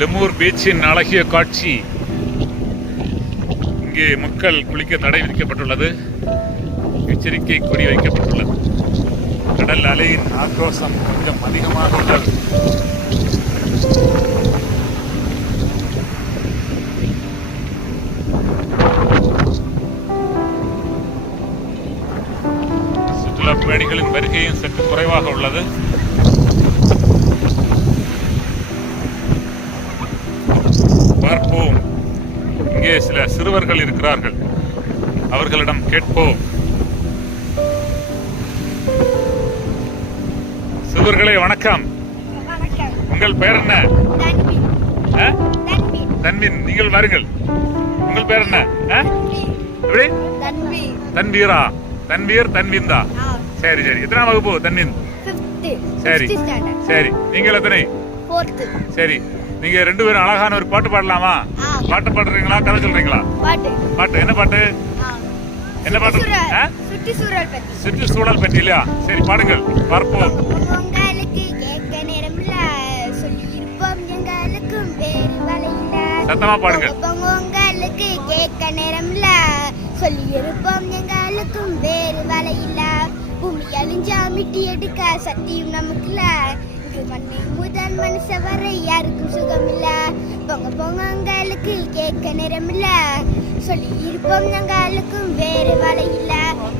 Lemur பீச்சின் அழகிய காட்சி. இங்கே மக்கள் குளிக்க தடை விதிக்கப்பட்டுள்ளது. எச்சரிக்கை கொடி வைக்கப்பட்டுள்ளது. கடல் அலையின் ஆக்ரோஷம் கொஞ்சம் அதிகமாக உள்ளது. சுற்றுலா பயணிகளின் வருகையும் சற்று குறைவாக உள்ளது. பார்ப்போம். இங்கே சில சிறுவர்கள் இருக்கிறார்கள், அவர்களிடம் கேட்போம். சிறுவர்களே வணக்கம். உங்கள் பெயர் என்ன? தன்வீன். நீங்கள் வாருங்கள். உங்கள் பெயர் என்ன? எப்படி? தன்வீரா? தன்வீர், தன்வீன் தான். சரி சரி. எத்தனாம் வகுப்பு தன்வீன்? சரி சரி. நீங்கள் எத்தனை? சரி. நீங்க ரெண்டு பேரும் அழகான ஒரு பாட்டு பாடலாமா? பாட்டு பாடுறீங்களா, கதை சொல்றீங்களா? பாட்டு. என்ன பாட்டு? என்ன பாட்டு? சுற்றுச்சூழல் பற்றி இல்லையா? சரி பாடுங்கள், பார்ப்போம். சத்தமா பாடுங்கள். உங்களுக்கு கேட்க நேரம்ல சொல்லி இருப்போம் எங்களுக்கும் வேறு வேலை இல்ல. பூமி அழிஞ்சா மிட்டி எடுக்க சத்தியம் நமக்குல. முதல் மனுஷ வரை யாருக்கும் சுகம் இல்ல. பொங்க பொங்கங்களுக்கு கேட்க நேரம் இல்ல சொல்லி இருப்போம் எங்களுக்கும் வேறு வேலை இல்ல.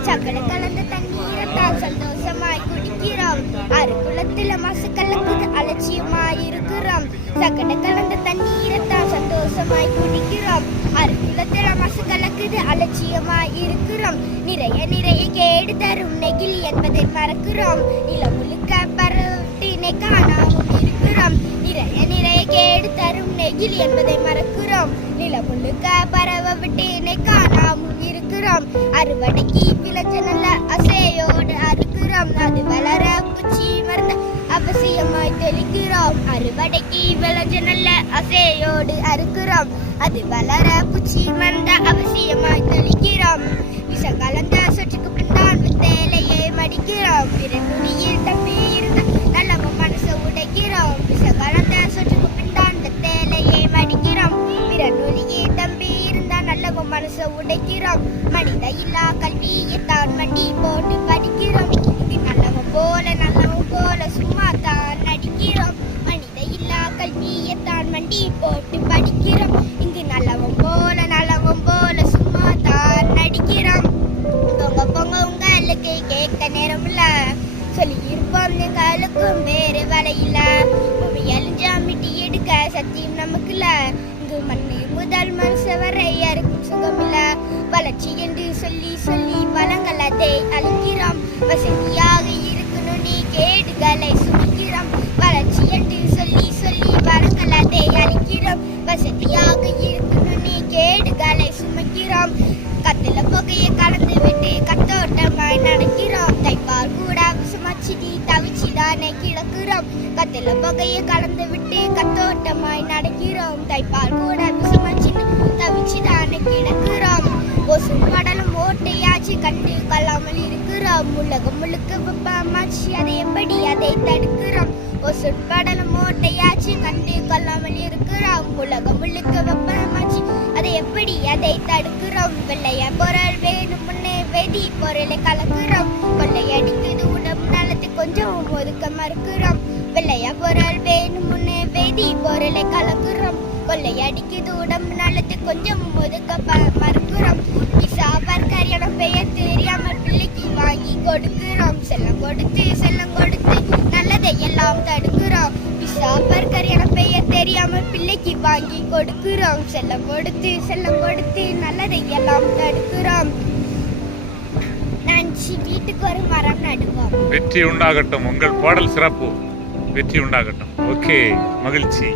சக்கரை கலந்த தண்ணீரத்தான் சந்தோஷமாய் குடிக்கிறோம். ஆறு குளத்துல மாசு கலக்குது அலட்சியமாய் இருக்கிறோம். சக்கரை கலந்த தண்ணீரத்தான் சந்தோஷமாய் குடிக்கிறோம். ஆறு குளத்துல மாசு கலக்குது அலட்சியமாய் இருக்கிறோம். நிறைய நிறைய கேடு தரும் நெகிழி என்பதை மறக்கிறோம். நிலம் முழுக்க பரவட்டினை காணாமல் இருக்கிறோம். நிறைய நிறைய கேடு தரும் நெகிழி என்பதை மறக்கிறோம். நிலம் முழுக்க பரவ விட்டினை காணாமல் இருக்கிறோம். அறுவடைக்கு விளைச்ச நல்ல அசையோடு அறுக்கிறோம். அது வளர பூச்சி மருந்து அவசியமாய் தெளிக்கிறோம். அறுவடைக்கு விளைச்ச நல்ல அசையோடு அறுக்கிறோம். அது வளர பூச்சி மருந்து அவசியமாய் தெளிக்கிறோம். விஷம் கலந்த சொற்றுக்கு பின்தான் வித்தேலையை மடிக்கிறோம். பிறநுனியில் தப்பி இருந்த நல்லவ மனசை உடைக்கிறோம். விஷம் கலந்த சொற்றுக்கு பின்தான் வித்தேலையை மடிக்கிறோம். பிறநுனியில் தம்பி இருந்த நல்லவ மனசை உடைக்கிறோம். மனித இல்லா கல்வியைத்தான் மண்டி போட்டு படிக்கிறோம். இது நல்லவன் போல சும்மா தான் நடிக்கிறோம். மனித இல்லா கல்வியைத்தான் மண்டி போட்டு படிக்கிறோம். இங்கு நல்லவன் போல சும்மா தான் நடிக்கிறோம். பொங்க பொங்க உங்களுக்கு கேட்க நேரம் இல்ல சொல்லி இருப்போம் எங்களுக்கும் வேறு வேலை இல்ல. பூமி அழிஞ்சா மிட்டி எடுக்க சத்தியம் நமக்குல. இங்கு மண்ணு முதல் மனுஷ வரை யாருக்கும் சுகம் இல்ல. வளர்ச்சி என்று சொல்லி சொல்லி வளங்கள் அதை அழிக்கிறோம். வசதியாக இருக்கணும் நீ கேடுகளை சுமிக்கிறோம். வளர்ச்சி என்று சொல்லி சொல்லி வளங்கள் அதை அழிக்கிறோம். வசதியாக இருக்கணும் நீ கேடுகளை சுமக்கிறோம். கத்துல புகையை கலந்து விட்டு கத்தோட்டமாய் நடக்கிறோம். தைப்பால் கூட சுமச்சிடி தவிச்சுதானே கிடக்கிறோம். கத்துல புகையை கலந்து விட்டு கத்தோட்டமாய் நடக்கிறோம். தைப்பால் கூட சுமச்சிடி தவிச்சுதானே கிடக்கிறோம். கொசு மடலும் ஓட்டையாச்சு கண்டு கொள்ளாமல் இருக்கிறோம். உலகம் முழுக்க வெப்பமாச்சு அதை எப்படி அதை தடுக்கிறோம். கொசு படலும் ஓட்டையாச்சு கண்டு கொள்ளாமல் இருக்கிறோம். உலகம் முழுக்க வெப்பமாச்சு அதை எப்படி அதை தடுக்கிறோம். வெள்ளைய பொருள் வேணும் முன்னே வெடி பொருளை கலக்கிறோம். கொள்ளையடிக்குது உடம்பு நலத்தை கொஞ்சம் ஒதுக்க மறுக்கிறோம். வெள்ளைய பொருள் வேணும் முன்னே வெடி பொருளை கலக்கிறோம். கொள்ளையடிக்குது உடம்பு நலத்தை கொஞ்சம் ஒதுக்க மறுக்கிறோம். விசாபர்கரியான பெயர் தெரியாமல் பிள்ளைக்கு வாங்கி கொடுக்கிறோம். செல்லம் கொடுத்து நல்லதை எல்லாம் தடுக்கிறோம். விசாபர்கரியான பெயர் தெரியாமல் பிள்ளைக்கு வாங்கி கொடுக்கிறோம். செல்லம் கொடுத்து நல்லதை எல்லாம் தடுக்கிறோம். நன்றி. வீட்டுக்கு ஒரு மரம் நடுவோம். வெற்றி உண்டாகட்டும். உங்கள் பாடல் சிறப்பு. வெற்றி உண்டாகட்டும். ஓகே, மகிழ்ச்சி.